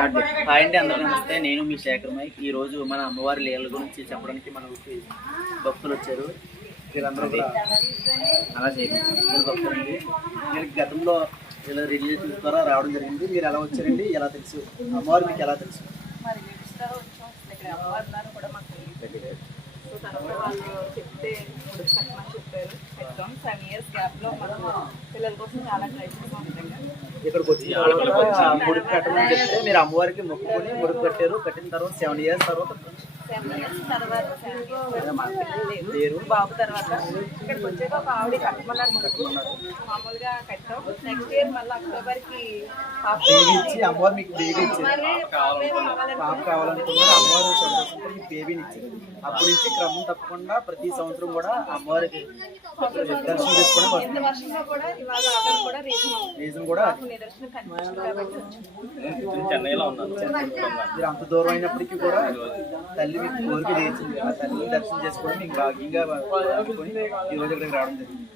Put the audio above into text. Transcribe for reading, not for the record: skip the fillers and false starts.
Hi అండి, అందరూ నమస్తే. నేను మీ శేఖరమై. ఈరోజు మన అమ్మవారి లీలల గురించి చెప్పడానికి మన ఊరికి భక్తులు వచ్చారు. వీళ్ళందరూ కూడా అలా చేయండి. వీళ్ళు భక్తులు అండి. వీళ్ళకి గతంలో వీళ్ళ రిలేటివ్స్ ద్వారా రావడం జరిగింది. మీరు ఎలా వచ్చారండి? ఎలా తెలుసు అమ్మవారు మీకు ఎలా తెలుసు? తర్వాత వాళ్ళు చెప్తే చెప్పారు. పెట్టాం 7 years గ్యాప్లో మనం పిల్లల కోసం చాలా ట్రై చేస్తాం. ఇక్కడికి వచ్చి ముడుపు కట్టమని చెప్తే మీరు అమ్మవారికి మొక్కుకొని ముడుపు కట్టారు. కట్టిన తర్వాత 7 years తర్వాత బాబు తర్వాత ఇక్కడికి వచ్చాక ఒక ఆవిడ కట్టమన్నారు. మామూలుగా కట్టాం. నెక్స్ట్ ఇయర్ మళ్ళీ అక్టోబర్కి ఇచ్చి అమ్మవారు మీకు బేబీ ఇచ్చింది. పాప కావాలనుకున్నారు. అమ్మవారు సంతోషంతో మీకు బేబీని ఇచ్చింది. అప్పటి నుంచి క్రమం తప్పకుండా ప్రతి సంవత్సరం కూడా అమ్మవారికి దర్శనం చేసుకోవడం రీజన్ కూడా చెన్నైలో ఉన్నాను. మీరు అంత దూరం అయినప్పటికీ కూడా తల్లి మీకు కోరిక తీర్చింది. ఆ తల్లిని దర్శనం చేసుకొని మీకు భాగ్యంగా ఈ రోజు ఇక్కడికి రావడం జరిగింది.